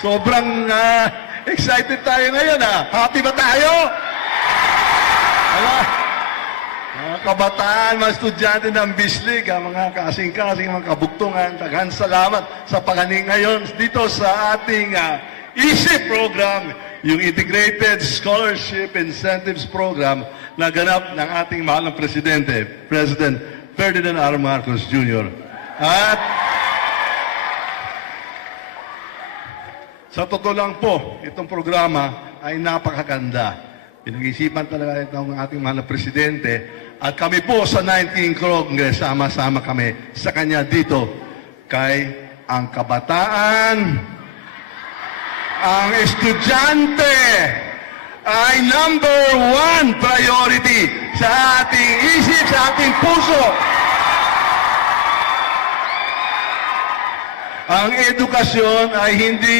Sobrang excited tayo ngayon, Happy ba tayo? Mga kabataan, mga estudyante ng Bislig, mga kasing-kasing, mga kabuktungan, daghan salamat sa paghaning ngayon dito sa ating ESIP program, yung Integrated Scholarship Incentives Program na ganap ng ating mahal na Presidente, President Ferdinand R. Marcos Jr. At sa totoo lang po, itong programa ay napakaganda. Pinag-isipan talaga itong ating mahal na Presidente. At kami po sa 19th Congress, sama-sama kami sa kanya dito kay ang kabataan, ang estudyante ay #1 priority sa ating isip, sa ating puso. Ang edukasyon ay hindi